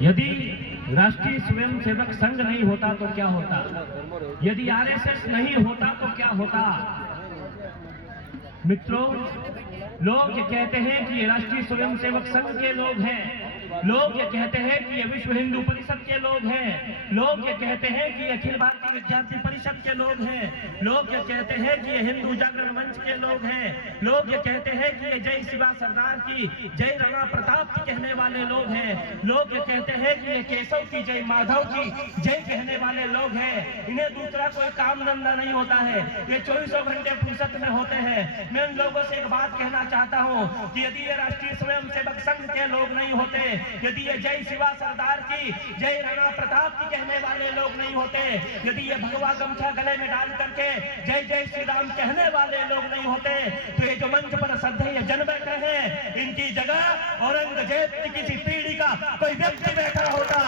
यदि राष्ट्रीय स्वयंसेवक संघ नहीं होता तो क्या होता, यदि आरएसएस नहीं होता तो क्या होता। मित्रों, लोग ये कहते हैं कि ये राष्ट्रीय स्वयंसेवक संघ के लोग हैं, लोग ये कहते हैं कि ये विश्व हिंदू परिषद के लोग हैं, लोग ये कहते हैं कि ये अखिल भारतीय विद्यार्थी परिषद के लोग हैं, लोग ये कहते हैं कि ये हिंदू जागरण मंच के लोग हैं, लोग ये कहते हैं कि ये जय शिवा सरदार की, जय राणा प्रताप की कहने वाले लोग हैं, लोग ये कहते हैं कि ये केशव की, जय माधव की जय कहने वाले लोग हैं। इन्हें दूसरा कोई काम धंधा नहीं होता है, ये 24 घंटे फुर्सत में होते हैं। मैं उन लोगों से एक बात कहना चाहता हूँ कि यदि ये राष्ट्रीय स्वयंसेवक संघ के लोग नहीं होते, यदि ये जय शिवा सरदार की, जय राणा प्रताप की कहने वाले लोग नहीं होते, यदि ये भगवा गमछा गले में डाल करके जय जय श्री राम कहने वाले लोग नहीं होते, तो ये जो मंच पर श्रद्धेय जन बैठे हैं, इनकी जगह औरंगजेब की किसी पीढ़ी का कोई व्यक्ति बैठा होता।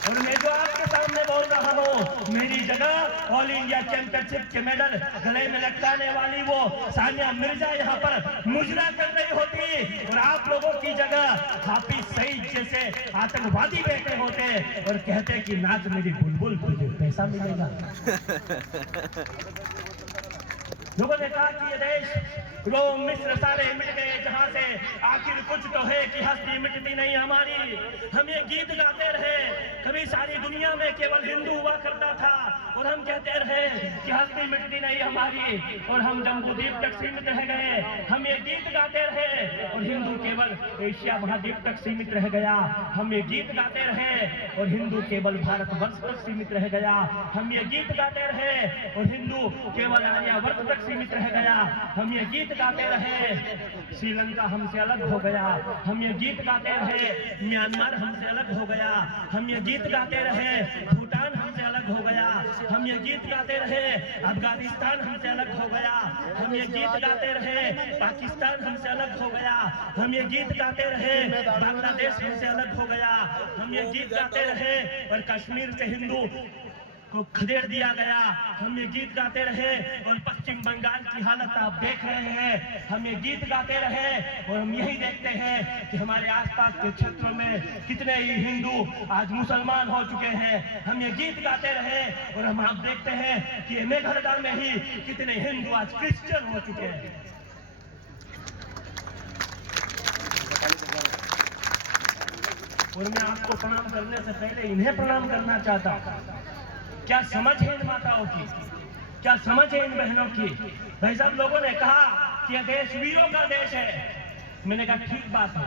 और मैं जो आपके सामने बोल रहा हूँ, मेरी जगह ऑल इंडिया चैंपियनशिप के मेडल गले में लटकाने वाली वो सानिया मिर्जा यहाँ पर मुजरा कर रही होती, और आप लोगों की जगह हाफिज सईद जैसे आतंकवादी बैठे होते और कहते कि नाच मेरी बुलबुल, तुझे पैसा मिलेगा। लोगों ने कहा कि ये देश रोम मिस्र सारे मिट गए जहां से, आखिर कुछ तो है कि हस्ती मिटती नहीं हमारी। हम ये गीत गाते रहे, कभी सारी दुनिया में केवल हिंदू हुआ करता था, और हम कहते रहे कि हस्ती मिटती नहीं हमारी, और हम जम्बूद्वीप तक सीमित रह गए। हम ये गीत गाते रहे और हिंदू केवल एशिया महाद्वीप तक सीमित रह गया। हम ये गीत गाते रहे और हिंदू केवल भारतवर्ष तक सीमित रह गया। हम ये गीत गाते रहे और हिंदू केवल आर्यावर्त तक सीमित रह गया। हम ये गीत गाते रहे, श्रीलंका हमसे अलग हो गया। हम ये गीत गाते रहे, म्यांमार हमसे अलग हो गया। हम ये गीत गाते रहे, भूटान हमसे अलग हो गया। हम ये गीत गाते रहे, अफगानिस्तान हमसे अलग हो गया। हम ये गीत गाते रहे, पाकिस्तान हमसे अलग हो गया। हम ये गीत गाते रहे, बांग्लादेश हमसे अलग हो गया। हम ये गीत गाते रहे और कश्मीर से हिंदू को खदेड़ दिया गया। हम ये गीत गाते रहे और पश्चिम बंगाल की हालत आप देख रहे हैं। हम ये गीत गाते रहे और हम यही देखते हैं कि हमारे आसपास के क्षेत्रों में कितने ही हिंदू आज मुसलमान हो चुके हैं। हम ये गीत गाते रहे और हम आप देखते हैं कि मेघरगा में ही कितने हिंदू आज क्रिश्चियन हो चुके हैं। और मैं आपको प्रणाम करने से पहले इन्हें प्रणाम करना चाहता हूँ। क्या समझ है इन माताओं की, क्या समझ है इन बहनों की। भाई साहब, लोगों ने कहा कि यह देश वीरों का देश है। मैंने कहा ठीक बात है।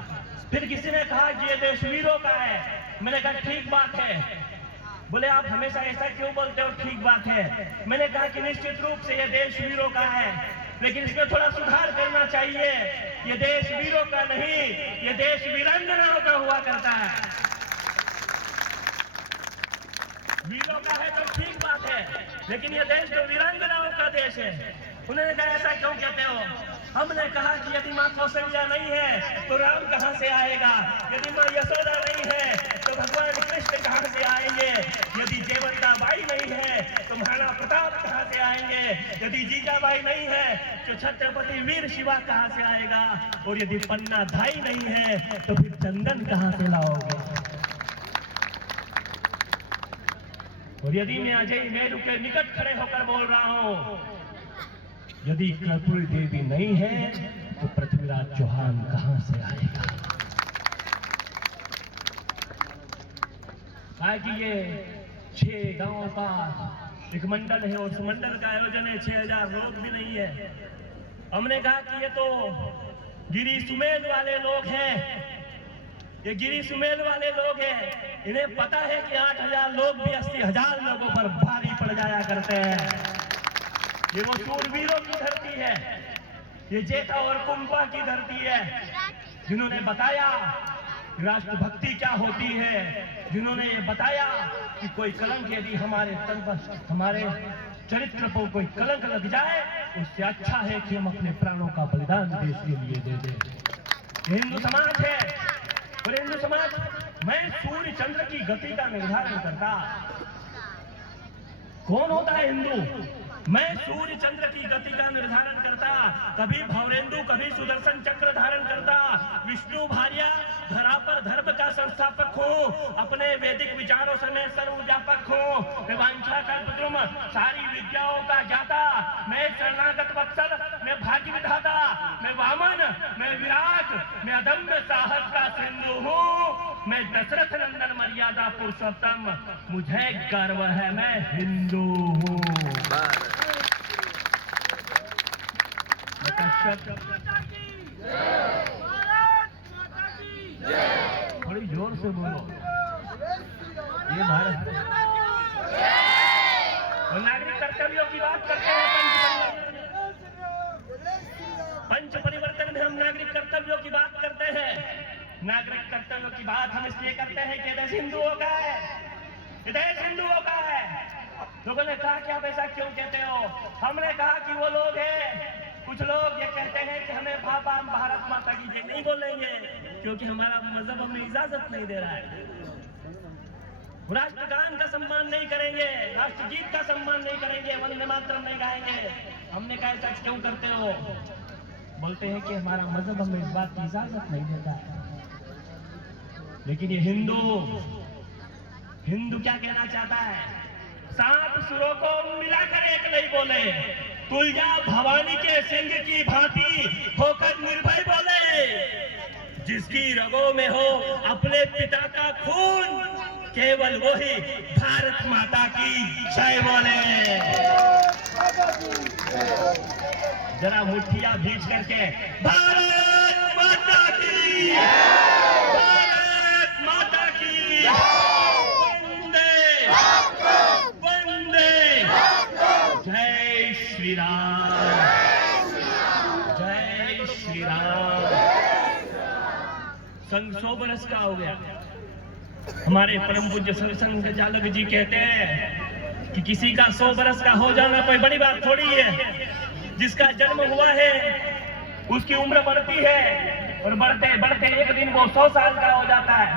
फिर किसी ने कहा कि यह देश वीरों का है। मैंने कहा ठीक बात है। बोले आप हमेशा ऐसा क्यों बोलते हो ठीक बात है। मैंने कहा कि निश्चित रूप से यह देश वीरों का है, लेकिन इसमें थोड़ा सुधार करना चाहिए। यह देश वीरों का नहीं, यह देश वीरांगनाओं का हुआ करता है। वीरों का है तो ठीक बात है, लेकिन ये देश तो वीरांगनाओं का देश है। उन्होंने कहा ऐसा क्यों कहते हो। हमने कहा कि यदि माँ कौशल्या नहीं है तो राम कहाँ से आएगा, यदि माँ यशोदा नहीं है तो भगवान कृष्ण कहाँ से आएंगे, यदि जयवंता बाई नहीं है तो महाराणा प्रताप कहाँ से आएंगे, यदि जीजाबाई नहीं है तो छत्रपति वीर शिवा कहाँ से आएगा, और यदि पन्ना धाई नहीं है तो फिर चंदन कहाँ से लाओगे। और यदि मैं अजय मेरू के निकट खड़े होकर बोल रहा हूं, यदि कर्पूरी देवी नहीं है तो पृथ्वीराज चौहान कहां से आएगा। आज ये 6 गांवों का एक मंडल है और उस मंडल का आयोजन है, 6000 लोग भी नहीं है। हमने कहा कि ये तो गिरी सुमेल वाले लोग हैं, ये गिरी सुमेल वाले लोग हैं। इन्हें पता है कि 8000 लोग भी 80,000 लोगों पर भारी पड़ जाया करते हैं। ये वो शूरवीरों की धरती है, ये जेठा और कुंभा की धरती है, जिन्होंने बताया राष्ट्रभक्ति क्या होती है, जिन्होंने ये बताया कि कोई कलंक यदि हमारे तन पर, हमारे चरित्र पर कोई कलंक लग जाए, उससे अच्छा है कि हम अपने प्राणों का बलिदान देश के लिए दे दें। ये हिंदू समाज है। और हिंदू समाज, मैं सूर्य चंद्र की गति का निर्धारण करता। कौन होता है हिंदू? मैं सूर्य चंद्र की गति का निर्धारण करता, कभी भौरेंदु कभी सुदर्शन चक्र धारण करता, विष्णु भार्या धरा पर धर्म का संस्थापक हूँ, अपने वैदिक विचारों से मैं सर्वव्यापक हूँ, मैं वांछा कल्पद्रुम सारी विद्याओं का ज्ञाता, मैं शरणागत वत्सल, मैं भाग्य विधाता, मैं वामन, मैं विराट, मैं अदम्य साहस का सिंधु हूँ, मैं दशरथ नंदन मर्यादा पुरुषोत्तम, मुझे गर्व है मैं हिंदू हूँ। थोड़ी जोर से बोलो, ये भारत और नागरिक कर्तव्यों की बात करते हैं। पंच परिवर्तन में हम नागरिक कर्तव्यों की बात करते हैं। नागरिक कर्तव्यों की बात हम इसलिए करते हैं कि देश हिंदुओं का है, देश हिंदुओं का है। लोगों ने कहा कि आप ऐसा क्यों कहते हो? हमने कहा कि वो लोग हैं, कुछ लोग ये कहते हैं कि हमें भारत माता की जय नहीं बोलेंगे क्योंकि हमारा मजहब हमें इजाजत नहीं दे रहा है। राष्ट्रगान का सम्मान नहीं करेंगे, राष्ट्रगीत का सम्मान नहीं करेंगे, वंदे मातरम नहीं गाएंगे। हमने कहा ऐसा क्यों करते हो? बोलते हैं कि हमारा मजहब हमें इस बात की इजाजत नहीं देता है। लेकिन ये हिंदू क्या कहना चाहता है? 7 सुरों को मिलाकर एक नहीं बोले, तुलजा भवानी के सिंह की भांति होकर निर्भय बोले, जिसकी रगों में हो अपने पिता का खून, केवल वही भारत माता की जय बोले। जरा मुट्ठियां भींच करके भारत माता की, भारत माता की, वंदे वंदे, जय श्री राम, जय श्री राम। संघ 100 बरस का हो गया। हमारे परम पूज्य संघ चालक जी कहते हैं कि किसी का 100 बरस का हो जाना कोई बड़ी बात थोड़ी है। जिसका जन्म हुआ है उसकी उम्र बढ़ती है और बढ़ते बढ़ते एक दिन वो 100 साल का हो जाता है।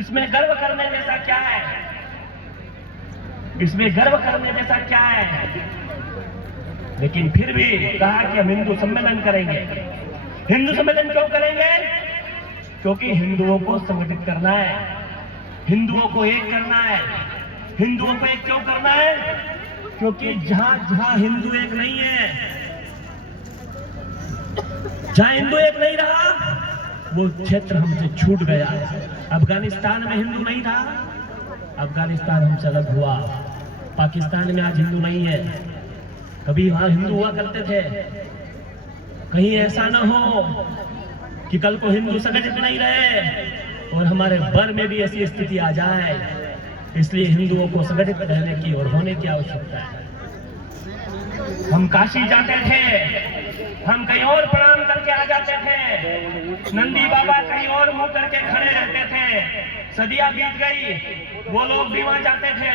इसमें गर्व करने जैसा क्या है? इसमें गर्व करने जैसा क्या है? लेकिन फिर भी कहा कि हम हिंदू सम्मेलन करेंगे। हिंदू सम्मेलन क्यों करेंगे? क्योंकि हिंदुओं को संगठित करना है, हिंदुओं को एक करना है। हिंदुओं को एक क्यों करना है? क्योंकि जहां जहां हिंदू एक नहीं है, जहां हिंदू एक नहीं रहा, वो क्षेत्र हमसे छूट गया। अफगानिस्तान में हिंदू नहीं था, अफगानिस्तान हमसे अलग हुआ। पाकिस्तान में आज हिंदू नहीं है, कभी वहां हिंदू हुआ करते थे। कहीं ऐसा ना हो कि कल को हिंदू संगठित नहीं रहे और हमारे बर में भी ऐसी स्थिति आ जाए। इसलिए हिंदुओं को संगठित रहने की और होने की आवश्यकता है। हम काशी जाते थे, हम कहीं और प्रणाम करके आ जाते थे। नंदी बाबा कहीं और मुंह करके खड़े रहते थे। सदियां बीत गई, वो लोग भी वहां जाते थे।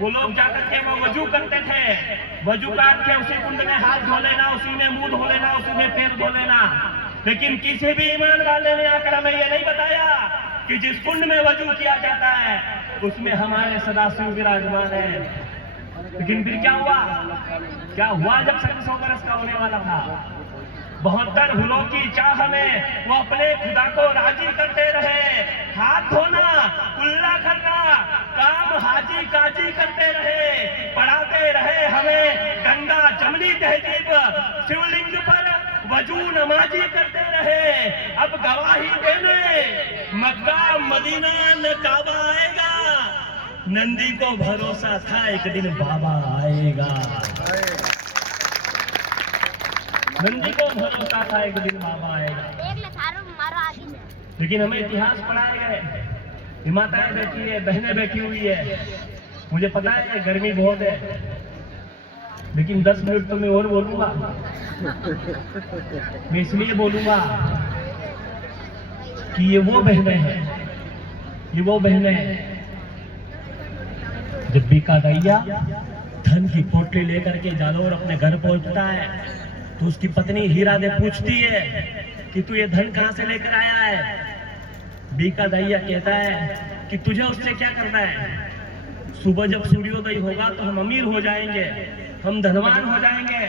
वो लोग जाकर के वो वजू करते थे। वजू काट के उसी कुंड में हाथ धो लेना, उसी में मुंह धो लेना, उसी में पैर धो लेना। लेकिन किसी भी ईमान वाले ने आकर हमें यह नहीं बताया कि जिस कुंड में वजू किया जाता है उसमें हमारे सदाशिव विराजमान है। लेकिन फिर क्या हुआ? क्या हुआ जब 100 बरस का होने वाला था? 72 हुलों की चाह में वो अपने खुदा को राजी करते रहे। हाथ धोना, कुल्ला करना, काम हाजी काजी करते रहे, पढ़ाते रहे हमें गंगा जमनी तहजीब। शिवलिंग पर वजू नमाजी करते रहे। अब गवाही देने मक्का मदीना न काबा आएगा। नंदी को भरोसा था एक दिन बाबा आएगा। नंदी को भरोसा था एक दिन बाबा आएगा। लेकिन हमें इतिहास पढ़ाए गए। माताएं बैठी है, बहनें बैठी हुई है। मुझे पता है गर्मी बहुत है, लेकिन 10 मिनट तो मैं और बोलूंगा। मैं इसलिए बोलूंगा कि ये वो बहनें हैं, ये वो बहनें हैं। जब बीकादैया धन की पोटली लेकर के जालौर अपने घर पहुंचता है तो उसकी पत्नी हीरा दे पूछती है कि तू ये धन कहां से लेकर आया है? बीकादैया कहता है कि तुझे उससे क्या करना है? सुबह जब सूर्योदय होगा तो हम अमीर हो जाएंगे, हम धनवान हो जाएंगे,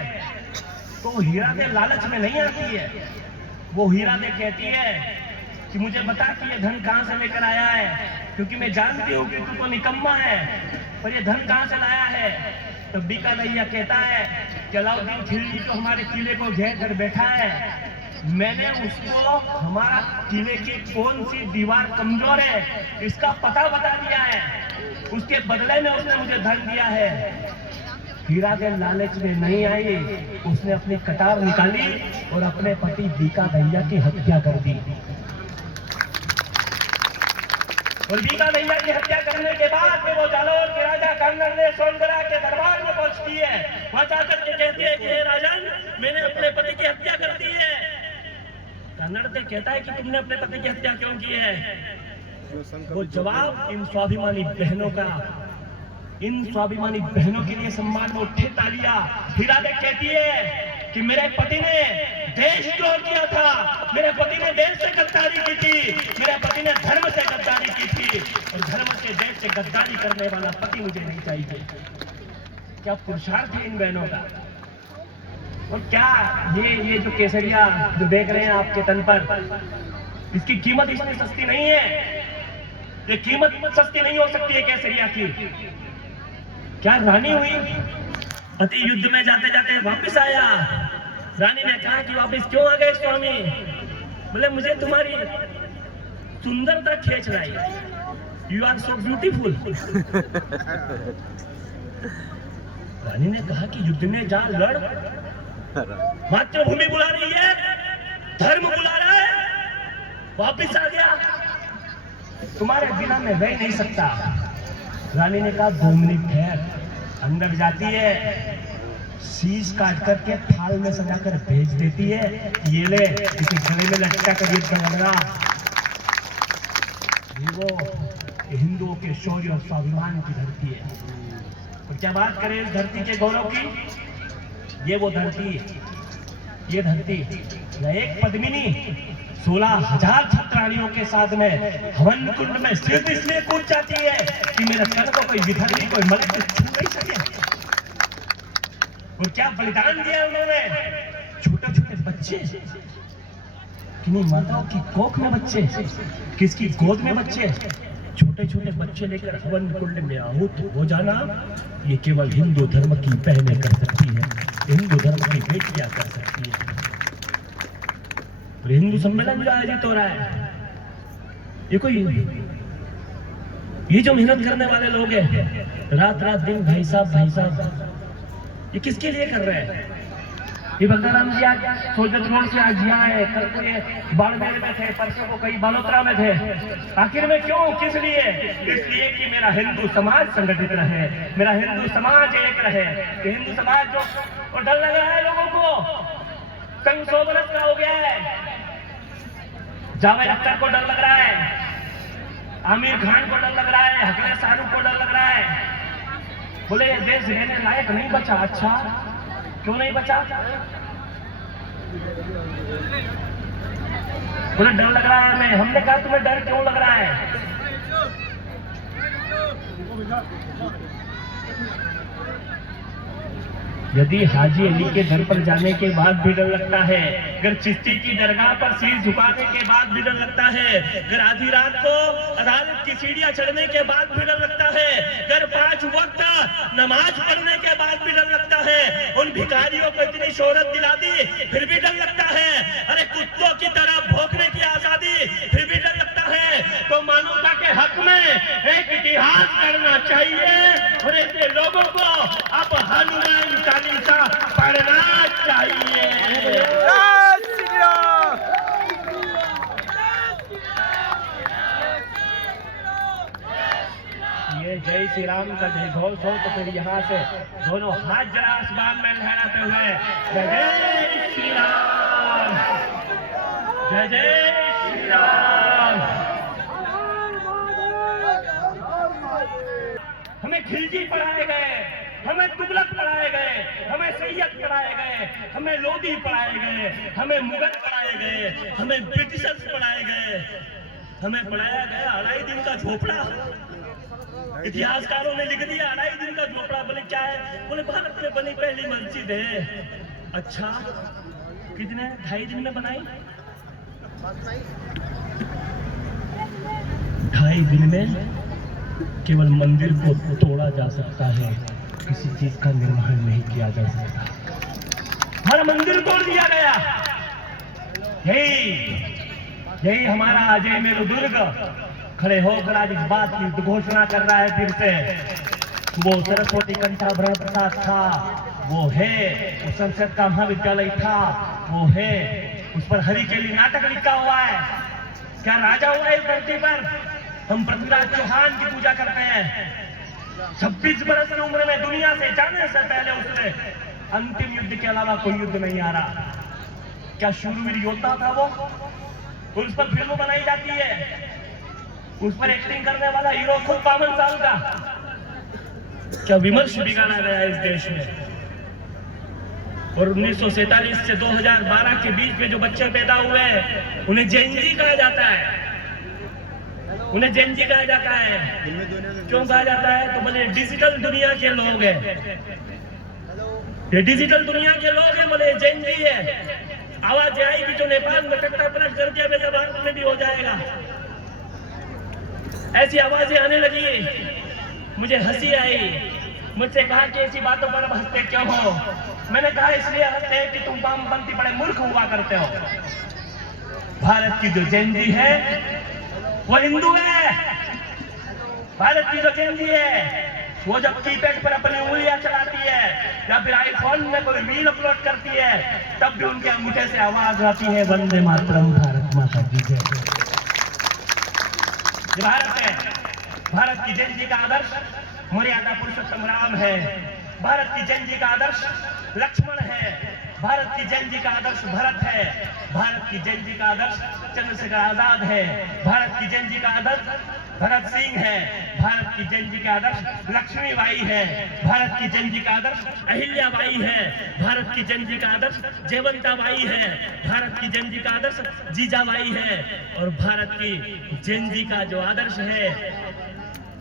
तो हीरा के लालच में नहीं आती है। वो हीरा दे कहती है कि मुझे बता कि ये धन कहाँ से लेकर आया है, क्योंकि मैं जानती हूँ कि तू तो निकम्मा है, पर ये धन कहाँ से लाया है। तो बीका भैया कहता है कि अलाउद्दीन खिलजी तो हमारे किले को घेर कर बैठा है, मैंने उसको हमारा किले की कौन सी दीवार कमजोर है इसका पता बता दिया है, उसके बदले में उसने मुझे धन दिया है। हीरा के लालच में नहीं आई, उसने अपनी कटार निकाली और अपने पति बीका भैया की हत्या कर दी। और बीका भैया की हत्या करने के बाद में वो जालौर के राजा कन्नड़ ने सोनगढ़ के दरबार में पहुंचती है। वहां जाकर के कहती है कि हे राजन, मैंने अपने पति की हत्या कर दी है। कन्नड़ से कहता है कि तुमने अपने पति की हत्या क्यों की है। वो जवाब इन स्वाभिमानी बहनों का, इन स्वाभिमानी बहनों के लिए सम्मान में उठे तालियां। हीरा देख कहती है कि मेरे पति ने देश द्रोह किया था, मेरे पति ने देश से गद्दारी की थी, मेरे पति ने धर्म से गद्दारी की थी, और धर्म से देश से गद्दारी करने वाला पति मुझे नहीं चाहिए। क्या पुरुषार्थ है इन बहनों का। और क्या ये जो केसरिया जो देख रहे हैं आपके तन पर, इसकी कीमत इतनी सस्ती नहीं है। ये कीमत सस्ती नहीं हो सकती है केसरिया की। क्या रानी हुई, पति युद्ध में जाते जाते वापस आया, रानी ने कहा कि वापस क्यों आ गए स्वामी। बोले मुझे तुम्हारी सुंदरता खींच लाई, यू आर सो ब्यूटीफुल। रानी ने कहा कि युद्ध में जा लड़, मातृभूमि बुला रही है, धर्म बुला रहा है, वापिस आ गया, तुम्हारे बिना मैं रह नहीं सकता। रानी ने कहा 2 मिनट ठहर। अंदर जाती है, शीश काट करके थाल में सजाकर भेज देती है, ये ले, इसे गले में लटका कर युद्ध लगा। वो हिंदुओं के शौर्य और स्वाभिमान की धरती है। और क्या बात करें इस धरती के गौरव की। ये वो धरती, ये धरती एक पद्मिनी 16,000 छत्राणियों के साथ में हवन कुंड में सिर्फ इसलिए कूद जाती है कि मेरे तन को कोई विधर्मी, कोई मलिक छू नहीं सके। और क्या बलिदान दिया उन्होंने। छोटे छोटे बच्चे, किन्हीं माताओं की कोख में बच्चे, किसकी गोद में बच्चे, छोटे छोटे बच्चे लेकर हवन कुंड में आहूत हो जाना, ये केवल हिंदू धर्म की बहनें कर सकती है, हिंदू धर्म की बेटियां कर सकती है। हिंदू सम्मेलन जो आयोजित हो रहा है, ये जो मेहनत करने वाले लोग हैं, रात रात दिन, भाई साहब, ये किसके लिए कर रहे हैं। ये बंगाराम जी आज सोजत रोड से आज यहाँ है, कल को ये बाड़मेर में थे, परसों को कई बालोतरा में थे। आखिर में क्यों, किस लिए। इसलिए कि मेरा हिंदू समाज संगठित रहे, मेरा हिंदू समाज एक रहे। हिंदू समाज जो और डर लग रहा है लोगों को, कई 100 बरस का हो गया है। जावेद अख्तर को डर लग रहा है, आमिर खान को डर लग रहा है, हकले शाहरुख को डर लग रहा है। बोले ये देश रहने लायक नहीं बचा। अच्छा, क्यों नहीं बचा। बोले डर लग रहा है हमें। हमने कहा तुम्हें डर क्यों लग रहा है। यदि हाजी अली के दर पर जाने के बाद भी डर लगता है, अगर चिश्ती की दरगाह पर शीश झुकाने के बाद भी डर लगता है, अगर आधी रात को अदालत की सीढ़ियां चढ़ने के बाद भी डर लगता है, अगर 5 वक्त नमाज पढ़ने के बाद भी डर लगता है, उन भिखारियों को इतनी शोहरत दिला दी फिर भी डर लगता है, अरे कुत्तों की तरह भौंकने की आजादी फिर भी डर लगता है, तो मानवता के हक में एक इतिहास करना चाहिए और ऐसे लोगों को अब हनुमान चालीसा पढ़ना चाहिए। ये जय श्री राम का जय घोष हो तो फिर यहाँ से दोनों हाथ जरा आसमान में लहराते हुए जय श्री राम, जय जय श्री राम। हमें खिलजी पढ़ाए गए, हमें तुगलक पढ़ाए गए, हमें सैयद पढ़ाए गए, हमें लोधी पढ़ाए गए, हमें मुगल पढ़ाए गए, हमें ब्रिटिशर्स पढ़ाए गए, हमें पढ़ाया गया 2.5 दिन का झोपड़ा। इतिहासकारों ने लिख दिया 2.5 दिन का झोपड़ा। बोले क्या है? बोले भारत में बनी पहली मस्जिद है। अच्छा, कितने 2.5 दिन में बनाई? 2.5 दिन में केवल मंदिर को तोड़ा जा सकता है, किसी चीज का निर्माण नहीं किया जा सकता। हर मंदिर तोड़ दिया गया। यही हमारा अजय मेरू दुर्ग खड़े होकर आज इस बात की घोषणा कर रहा है फिर से। वो सरस्वती कंठाभरण प्रसाद था, वो है, वो संसद का महाविद्यालय था, वो है, उस पर हरिकेली नाटक लिखा हुआ है। क्या राजा हुआ इस धरती पर? हम पृथ्वीराज चौहान की पूजा करते हैं। 26 बरस की उम्र में दुनिया से जाने से पहले उसने अंतिम युद्ध के अलावा कोई युद्ध नहीं हारा। क्या शूरवीर योद्धा था वो? उस पर फिल्म बनाई जाती है, उस पर एक्टिंग करने वाला हीरो खुद 52 साल का। क्या विमर्श बिगाड़ा गया इस देश में। और 1947 से 2012 के बीच में जो बच्चे पैदा हुए उन्हें जेनजी कहा जाता है। उन्हें जेनजी कहा जाता है। क्यों कहा जाता है? तो बोले डिजिटल दुनिया के लोग हैं, ये डिजिटल दुनिया के लोग हैं, बोले जेनजी है। आवाज आएगी जो नेपाल में टक्कर पलट कर दिया, वैसे भारत में भी हो जाएगा। ऐसी आवाजें आने लगी। मुझे हंसी आई। मुझसे कहा कि ऐसी बातों पर हंसते क्यों हो? मैंने कहा इसलिए हंसते हैं कि तुम वामपंथी बड़े मूर्ख हुआ करते हो। भारत की जो जेनजी है वो हिंदू है। भारत की जो जेनजी है वो जब कीपैड पर अपनी उंगलियां चलाती है या फिर आईफोन में कोई रील अपलोड करती है, तब भी उनके अंगूठे से आवाज आती है वंदे मातरम, भारत माता की जय। भारत है, भारत की जेनजी का आदर्श मर्यादा पुरुषोत्तम राम है। भारत की जेनजी का आदर्श लक्ष्मण है। भारत की जेनजी का आदर्श भरत है। भारत की जेनजी का आदर्श चंद्रशेखर आजाद है। भारत की जेनजी का आदर्श भगत सिंह है। भारत की जेनजी का आदर्श लक्ष्मीबाई है। भारत की जेनजी का आदर्श अहिल्याबाई है। भारत की जेनजी का आदर्श जयवंताबाई है। भारत की जेनजी का आदर्श जीजाबाई है। और भारत की जेनजी का जो आदर्श है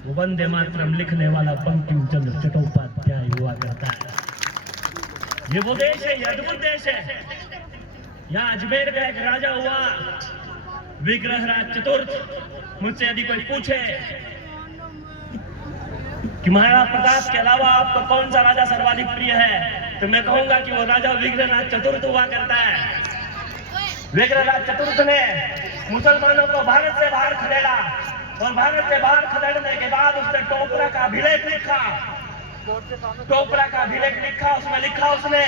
वो वंदे मातरम लिखने वाला बंकिम चंद्र चट्टोपाध्याय हुआ करता है। ये वो देश है, ये अद्भुत देश है। यहाँ अजमेर का एक राजा हुआ विग्रहराज चतुर्थ। मुझसे यदि कोई पूछे कि महाराणा प्रताप के अलावा आपको कौन सा राजा सर्वाधिक प्रिय है, तो मैं कहूंगा कि वो राजा विग्रहराज चतुर्थ हुआ करता है। विग्रहराज चतुर्थ ने मुसलमानों को भारत से बाहर खदेड़ा और भारत से बाहर खदेड़ने के बाद उसने टोपरा का अभिलेख लिखा। टोपरा का अभिलेख लिखा, उसमें लिखा उसने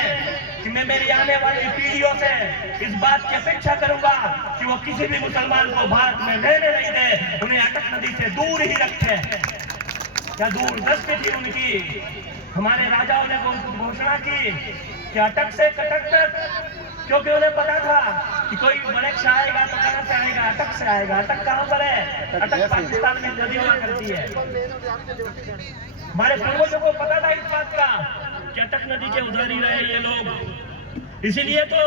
कि मैं मेरी आने वाली पीढ़ियों से इस बात की अपेक्षा करूंगा कि वो किसी भी मुसलमान को भारत में रहने नहीं दे, उन्हें अटक नदी से दूर ही रखे। क्या दूरदृष्टि थी उनकी। हमारे राजाओं ने घोषणा की कि अटक से कटक तक, क्योंकि उन्हें पता था कि कोई बड़े आएगा तो कहां से आएगा? अटक से आएगा। अटक कहां पर है? अटक पाकिस्तान में नदी हुआ करती है। हमारे पूर्वजों को पता था इस बात का कि अटक नदी के उधर ही रहे ये लोग। इसीलिए तो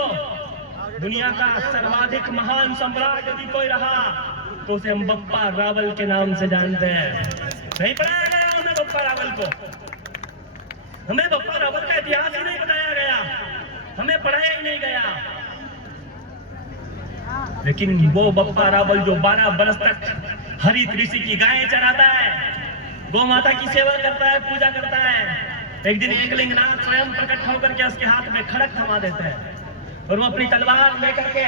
दुनिया का सर्वाधिक महान सम्राट यदि कोई रहा तो उसे हम बप्पा रावल के नाम से जानते हैं। नहीं पढ़ाया गया हमें बप्पा रावल को। हमें बप्पा रावल का इतिहास ही नहीं बताया गया, हमें पढ़ाया ही नहीं गया। लेकिन वो बप्पा रावल जो 12 बरस तक हरित ऋषि की गायें चराता है, गौ माता की सेवा करता है, पूजा करता है, एक दिन एकलिंगनाथ स्वयं प्रकट होकर के उसके हाथ में खड़क थमा देते हैं और वो अपनी तलवार लेकर के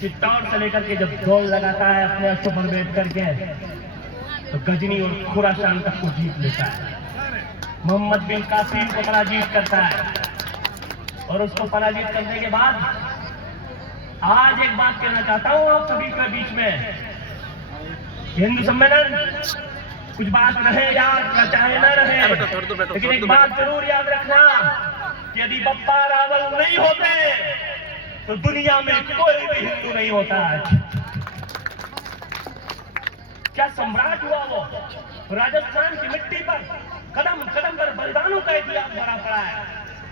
चित्तौड़ से लेकर के जब दौड़ लगाता है अपने अश्व पर बैठ करके, तो गजनी और खुरासान तक को जीत लेता है। मोहम्मद बिन कासिम को पराजित करता है और उसको पराजित करने के बाद आज एक बात कहना चाहता हूं आप सभी के बीच में। हिंदू सम्मेलन कुछ बात रहे याद चाहे ना रहे, लेकिन एक बात जरूर याद रखना कि यदि बप्पा रावल नहीं होते तो दुनिया में कोई भी हिंदू नहीं होता है। क्या सम्राट हुआ वो। राजस्थान की मिट्टी पर कदम कदम पर बलिदानों का इतिहास भरा पड़ा है।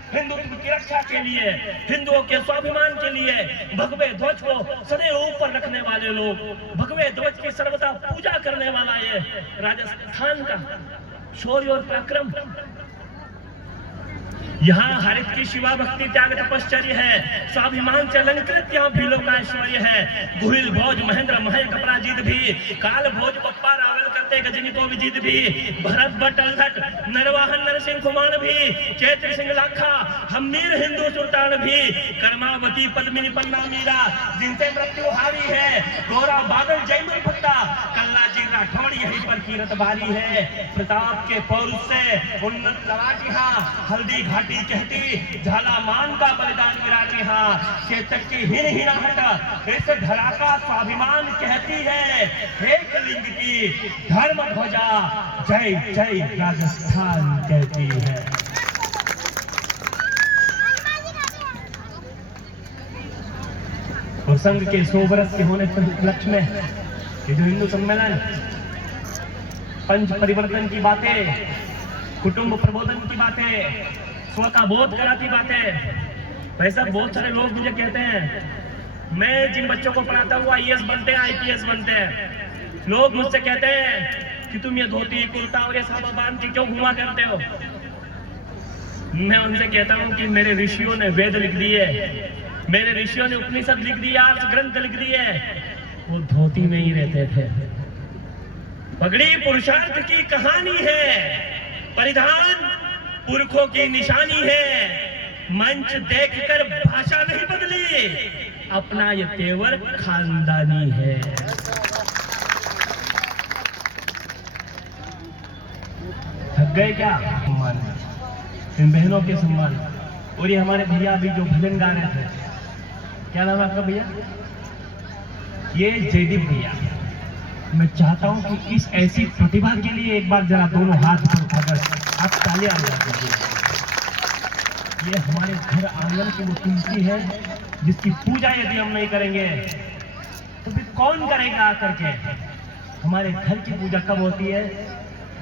हिंदुत्व की रक्षा के लिए, हिंदुओं के स्वाभिमान के लिए भगवे ध्वज को सदैव ऊपर रखने वाले लोग, भगवे ध्वज की सर्वदा पूजा करने वाला ये राजस्थान का शौर्य और पराक्रम। यहाँ हरित की शिवा भक्ति त्याग तपश्चर्य है, स्वाभिमान से अलंकृत यहाँ भीलों का ऐश्वर्य है। गुहिल भोज महेंद्र महेंद्र अपराजित भी, काल भोज पप्पा रावल करते गजनी को विजित भी, भरत भट्ट अलघट नरवाहन नरसिंह कुमार भी, चैत्र सिंह लाखा हमीर हिंदू सुल्तान भी, कर्मावती पद्मिनी पन्ना मीरा जिनसे मृत्यु हारी है, गोरा बादल जयमल भट्टा कल्ला जी राठौड़ यहीं पर कीरत बारी है। प्रताप के पौरुष से उन्नत लवाटिहा हल्दी घाटी कहती, झालामान का बलिदान विराटी हाँ, चेतक की हिन हिनाहट इस धरा का स्वाभिमान कहती है, एक लिंग की धर्म ध्वजा जय जय राजस्थान कहती है। और संघ के 100 वर्ष के होने के उपलक्ष्य में ये जो हिंदू सम्मेलन पंच परिवर्तन की बातें, कुटुंब प्रबोधन की बातें, स्व का बोध कराती बातें, वैसा बहुत सारे लोग मुझे कहते हैं, मैं जिन बच्चों को पढ़ाता हूँ IAS बनते हैं IPS बनते हैं, लोग मुझसे कहते हैं कि तुम ये धोती कुर्ता और ये सामा बांध के क्यों घुमा करते हो। मैं उनसे कहता हूँ कि मेरे ऋषियों ने वेद लिख दिए, मेरे ऋषियों ने उपनिषद लिख दिए, आर्ष ग्रंथ लिख दिए, वो धोती में ही रहते थे। पगड़ी पुरुषार्थ की कहानी है, परिधान पुरखों की निशानी है, मंच देखकर भाषा नहीं बदली, अपना ये तेवर खानदानी है। थक गए क्या सम्मान, इन बहनों के सम्मान। और ये हमारे भैया भी जो भजन गा रहे थे, क्या नाम है आपका भैया? ये जयदीप भैया। मैं चाहता हूं कि इस ऐसी प्रतिभा के लिए एक बार जरा दोनों हाथ उठाकर आप तालियां बजाइए। ये हमारे घर आंगन की वो तुलसी है जिसकी पूजा यदि हम नहीं करेंगे तो फिर कौन करेगा आकर के। हमारे घर की पूजा कब होती है?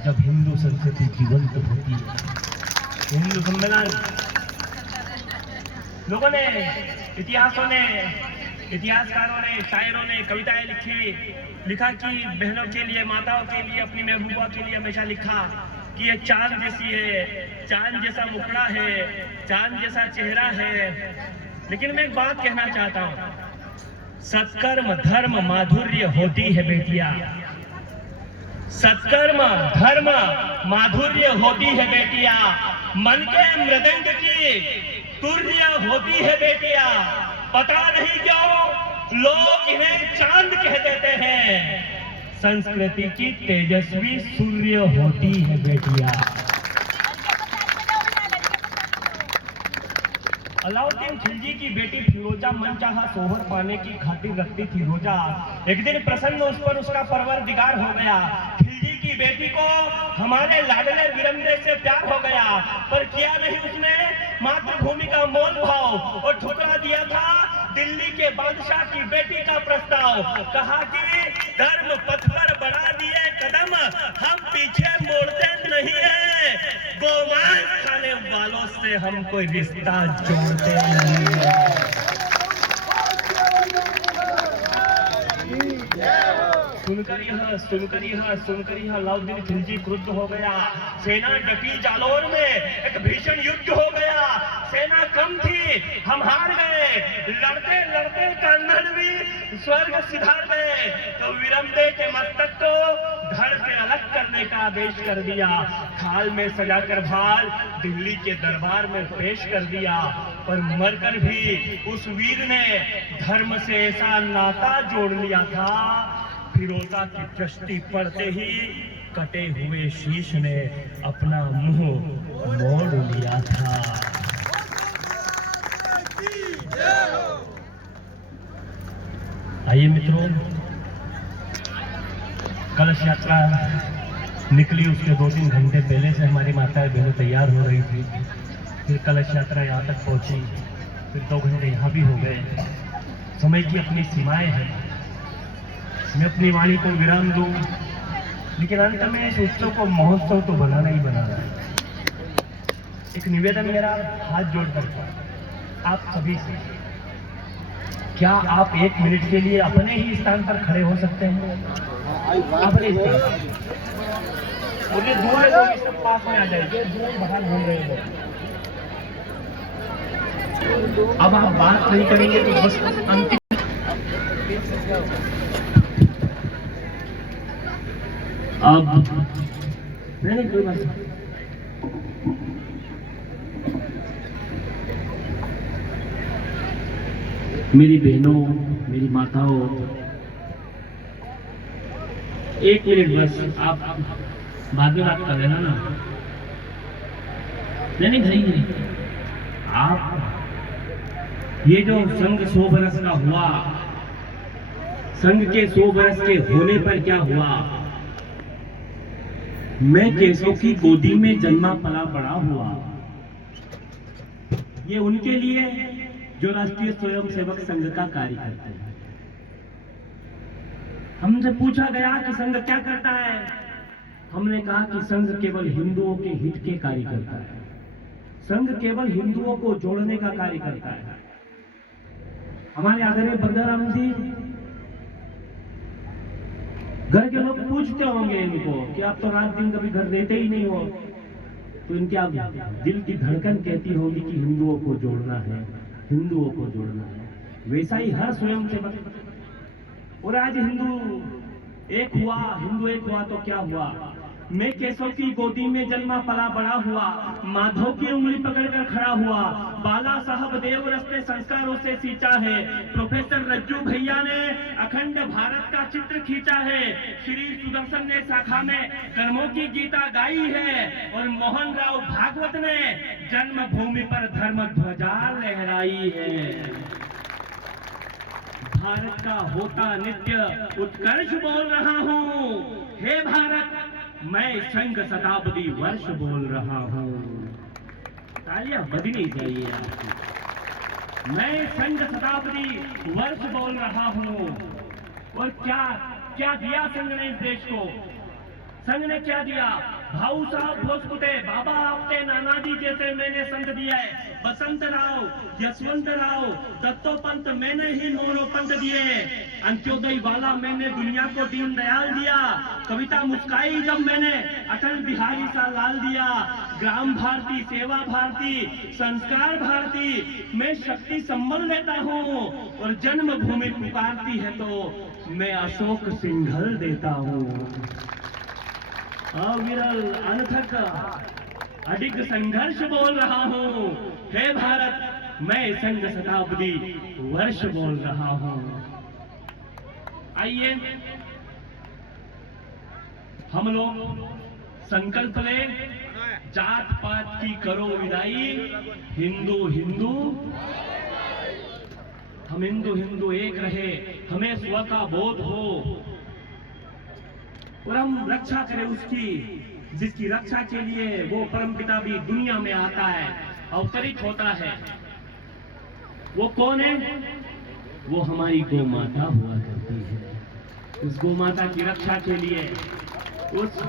जब हिंदू संस्कृति जीवंत होती है। हिंदू सम्मेलन लोगों ने, इतिहासकारों ने, शायरों ने कविताएं लिखा कि बहनों के लिए, माताओं के लिए, अपनी महबूबा के लिए हमेशा लिखा कि ये चांद जैसी है, चांद जैसा मुखड़ा है, चांद जैसा चेहरा है। लेकिन मैं एक बात कहना चाहता हूँ, सत्कर्म धर्म माधुर्य होती है बेटिया, सत्कर्म धर्म माधुर्य होती है बेटिया, मन के मृदंग की तुर्य होती है बेटिया। पता नहीं क्यों लोग इन्हें चांद कह देते हैं, संस्कृति की तेजस्वी सूर्य होती है बेटिया। अलाउद्दीन खिलजी की बेटी फिरोजा मनचाहा सोहर पाने की खातिर रखती थी रोजा। एक दिन प्रसन्न उस पर उसका परवरदिगार हो गया। खिलजी की बेटी को हमारे लाडले विरमदे से प्यार हो गया, पर किया नहीं उसने मातृभूमि का मोल भाव और ठुकरा दिया था दिल्ली के बादशाह की बेटी का प्रस्ताव। कहा कि धर्म पथ पर बढ़ा दिए कदम, हम पीछे मोड़ते नहीं है, गोमांस खाने वालों से हम कोई रिश्ता जोड़ते नहीं है। सुनकर यह अलाउद्दीन खिलजी क्रुद्ध हो गया। सेना डटी जालौर में, एक भीषण युद्ध हो गया। सेना कम थी, हम हार गए। लड़ते लड़ते कन्नड़ भी स्वर्ग सिधार गए, तो विरमदे के मस्तक को धड़ से अलग करने का आदेश कर दिया। थाल में सजाकर भाल दिल्ली के दरबार में पेश कर दिया, पर मरकर भी उस वीर ने धर्म से ऐसा नाता जोड़ लिया था, फिरोजा की दृष्टि पड़ते ही कटे हुए शीश ने अपना मुंह मोड़ लिया था। आइए मित्रों, कलश यात्रा निकली, उसके 2-3 घंटे पहले से हमारी माताएं बहनें तैयार हो रही थी। फिर कलश यात्रा यहाँ तक पहुंची, फिर 2 घंटे यहाँ भी हो गए। समय की अपनी सीमाएं हैं, मैं अपनी वाणी को विराम दूं, लेकिन अंत में इस उत्सव को महोत्सव तो बनाना ही बनाना है। एक निवेदन मेरा हाथ जोड़कर आप सभी से, क्या आप 1 मिनट के लिए अपने ही स्थान पर खड़े हो सकते हैं? अपने स्थान मुझे दूर लोग सब पास में आ जाएंगे, दूर बाहर घूम रहे हैं। अब आप बात नहीं करेंगे तो बस अंतिम अब नहीं कोई बात नहीं। मेरी बहनों, मेरी माताओं, 1 मिनट बस, आप बाद में बात कर लेना ना। नहीं, आप ये जो संघ 100 बरस का हुआ, संघ के 100 बरस के होने पर क्या हुआ? मैं केशव की गोदी में जन्मा पला बड़ा हुआ। ये उनके लिए जो राष्ट्रीय स्वयंसेवक संघ का कार्य करते हैं। हमसे पूछा गया कि संघ क्या करता है? हमने कहा कि संघ केवल हिंदुओं के हित के कार्य करता है। संघ केवल हिंदुओं को जोड़ने का कार्य करता है। हमारे आदरणीय बरदाराम जी, घर के लोग पूछते होंगे इनको कि आप तो रात दिन कभी घर रहते ही नहीं हो, तो इनके आप दिल की धड़कन कहती होगी कि हिंदुओं को जोड़ना है, हिंदुओं को जोड़ना है। वैसा ही हर स्वयंसेवक, और आज हिंदू एक हुआ तो क्या हुआ? मैं केशव की गोदी में जन्मा पला बड़ा हुआ, माधव की उंगली पकड़कर खड़ा हुआ, बाला साहब देवरस ने संस्कारों से सींचा है, प्रोफेसर रज्जू भैया ने अखंड भारत का चित्र खींचा है, श्री सुदर्शन ने शाखा में कर्मों की गीता गाई है, और मोहन राव भागवत ने जन्मभूमि पर धर्म ध्वजा लहराई है। भारत का होता नित्य उत्कर्ष बोल रहा हूँ, हे भारत मैं संघ शताब्दी वर्ष बोल रहा हूँ। तालियां बजनी चाहिए आपकी। मैं संघ शताब्दी वर्ष बोल रहा हूँ। और क्या दिया संघ ने इस देश को? संघ ने क्या दिया? भाऊ साहब भोसकुटे, बाबा आपके नानाजी जैसे मैंने संघ दिया है। बसंत राव, यशवंत राव, दत्तोपंत मैंने ही मोरोपंत दिए। अंत्योदय वाला मैंने दुनिया को दीनदयाल दिया। कविता मुस्काई जब मैंने अटल बिहारी सा लाल दिया। ग्राम भारती, सेवा भारती, संस्कार भारती, मैं शक्ति संबल लेता हूँ। और जन्मभूमि पुकारती है तो मैं अशोक सिंघल देता हूँ। अविरल अनथक अडिग संघर्ष बोल रहा हूँ। हे भारत मैं संघ शताब्दी वर्ष बोल रहा हूँ। आइए हम लोग संकल्प ले, जात पात की करो विदाई, हिंदू हिंदू, हम हिंदू हिंदू एक रहे, हमें स्व का बोध हो और हम रक्षा करें उसकी, जिसकी रक्षा के लिए वो परमपिता भी दुनिया में आता है, अवतरित होता है। वो कौन है? वो हमारी गौ माता हुआ करती है। उस गौ माता की रक्षा के लिए उस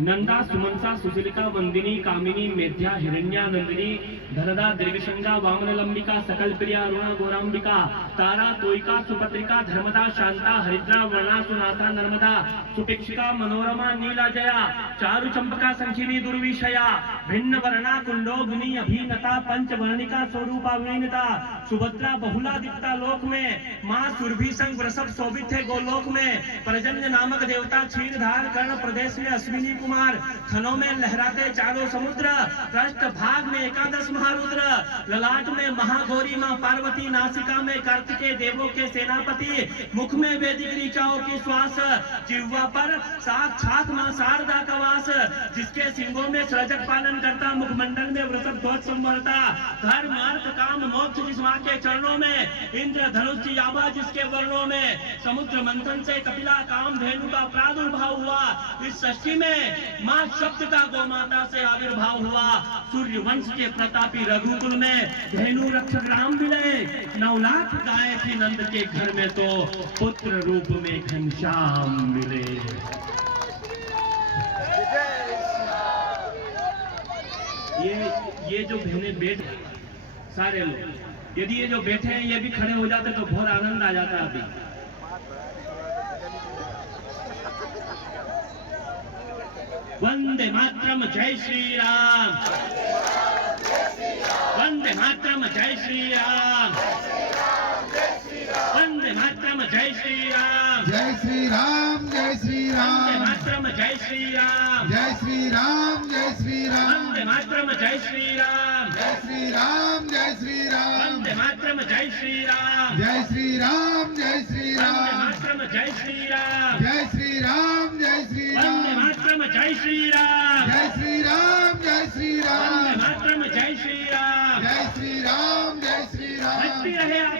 नंदा, सुमनसा, सुशीलिका, वंदिनी, कामिनी, मेध्या, हिरण्या, नंदिनी, धरदा, दीर्घशंगा, वामनलंबिका, सकल प्रिया, अरुणा, गौरांबिका, तारा, तोयिका, सुपत्रिका, धर्मदा, शांता, हरिद्रा, वर्णा, सुनाथा, नर्मदा, सुपिक्षिका, मनोरमा, नीला, जया, चारु चंपका, संखिनी, दुर्विषया, भिन्न वर्णा, कुंडोगुनी, अभिनता, पंचवर्णिका, स्वरूपा, विनीता, सुभद्रा, बहुला दिखता लोक में, माँ सुरभि संग वृषभ शोभित है गोलोक में, प्रजन्य नामक देवता, क्षीरधार, कर्ण प्रदेश में अश्विनी कुमार, थनों में लहराते चारों समुद्र, पृष्ठ भाग में एकादश महारुद्र, ललाट में महागौरी मां पार्वती, नासिका में कार्तिकेय देवों के सेनापति, मुख में वैदिक ऋचाओं की श्वास, जिह्वा पर साक्षात मां शारदा का वास, जिसके सिंगों में सृजक पालन करता, मुखमंडल में वृषभ ध्वज संवरता, धर्म अर्थ काम मोक्ष जिस मां के चरणों में, इंद्र धनुष यावा जिसके वर्णों में, समुद्र मंथन से कपिला काम धेनु का प्रादुर्भाव हुआ। इस षष्ठी में मां शब्द का गौ माता से आविर्भाव हुआ। सूर्य वंश के प्रतापी रघुकुल में धेनु रक्षक राम मिले, 9 लाख गाय थी नंद के घर में, तो पुत्र रूप में घनश्याम मिले। ये जो बहनें बैठे सारे लोग, यदि ये जो बैठे हैं ये भी खड़े हो जाते तो बहुत आनंद आ जाता अभी। वंदे मातरम, जय श्री राम। वंदे मातरम, जय श्री राम। वंदे मातरम, जय श्री राम। जय श्री राम, जय श्री राम। वंदे मातरम, जय श्री राम। जय श्री राम, जय श्री राम। वंदे मातरम, जय श्री राम। जय श्री राम, जय श्री राम। वंदे मातरम, जय श्री राम। जय श्री राम, जय श्री वंदे राम। मातरम, जय श्री राम। जय श्री राम, जय श्री वंदे राम। मातरम, जय श्री राम। जय श्री राम, जय श्री वंदे राम। मातरम, जय श्री राम। जय श्री राम, जय श्री राम। बजती रहे